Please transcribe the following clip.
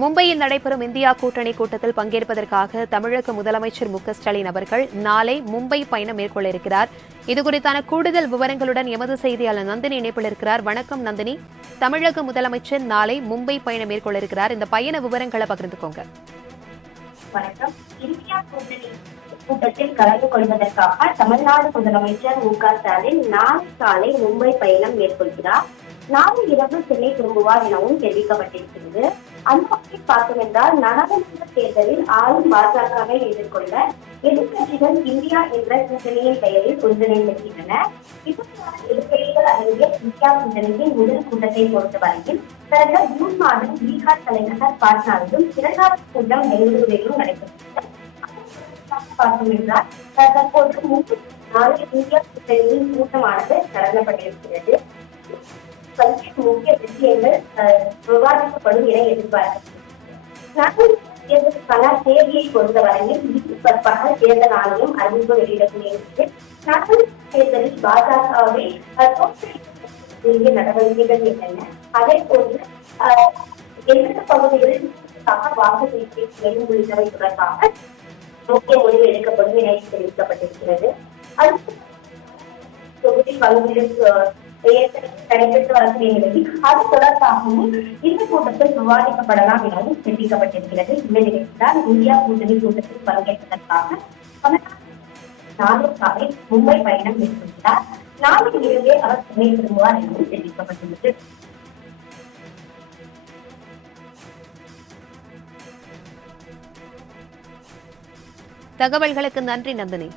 மும்பையில் நடைபெறும் இந்தியா கூட்டணி கூட்டத்தில் பங்கேற்பதற்காக தமிழக முதலமைச்சர் மு.க.ஸ்டாலின் அவர்கள் நாளை மும்பை பயணம் மேற்கொள்ள இருக்கிறார். இதுகுறித்தான கூடுதல் விவரங்களுடன் எமது செய்தியாளர் நந்தினி இணைப்பில் இருக்கிறார். வணக்கம் நந்தினி. தமிழக முதலமைச்சர் நாளை மும்பை பயணம் மேற்கொள்ள இருக்கிறார். இந்த பயண விவரங்களை பகிர்ந்துக்கோங்க. வணக்கம். இந்தியா கூட்டணி கூட்டத்தில் கலந்து கொள்வதற்காக தமிழ்நாடு முதலமைச்சர் மு.க.ஸ்டாலின் நாளை காலை மும்பை பயணம் மேற்கொள்கிறார். நாளை இரவு சென்னை திரும்புவார் எனவும் தெரிவிக்கப்பட்டிருக்கிறது. அந்த வகையில் பார்த்தோம் என்றால் நாடாளுமன்ற தேர்தலில் ஆளும் பாஜகவை எதிர்கொள்ள எதிர்கட்சிகள் இந்தியா என்ற கூட்டணியின் பெயரில் ஒன்றிணைந்திருக்கின்றன. இதற்கான எதிர்கட்சிகள் அடங்கிய இந்தியா கூட்டணியின் முதல் கூட்டத்தை பொறுத்தவரையில் கடந்த ஜூன் மாதம் பீகார் தலைநகர் பாட்னாவிலும் இரண்டாவது கூட்டம் பெங்களூரிலும் நடைபெற்றது. பார்த்தோம் என்றால் தற்போது நாளை இந்தியா கூட்டணியின் கூட்டமானது நடத்தப்பட்டிருக்கிறது. பல்வேறு முக்கிய விஷயங்கள் விவாதிக்கப்படும் என எதிர்பார்க்கப்படுகிறது. தேதியை பொறுத்தவரையில் பகல் தேர்தல் ஆணையம் அறிவிப்பு வெளியிடக்கூடியது. தேர்தலில் பாஜகவை தோற்கடிக்க நடவடிக்கைகள் என்னென்ன, அதே போன்று எந்தெந்த பகுதிகளில் வாக்கு சேகரிப்பு உள்ளிட்டவை தொடர்பாக முக்கிய முடிவு எடுக்கப்படும் என தெரிவிக்கப்பட்டிருக்கிறது. அடுத்த தொகுதி பல்வேறு நடைபெற்று வரக்கூடிய நிலையில் அது தொடர்பாகவும் இந்த கூட்டத்தில் விவாதிக்கப்படலாம் எனவும் தெரிவிக்கப்பட்டிருக்கிறது. இந்த நிலையில்தான் இந்தியா கூட்டணி கூட்டத்தில் பங்கேற்பதற்காக நாளை காலை மும்பை பயணம் மேற்கொள்கிறார். நாளை இரவே அவர் சென்னை திரும்புவார் எனவும் தெரிவிக்கப்பட்டுள்ளது. தகவல்களுக்கு நன்றி நந்தினி.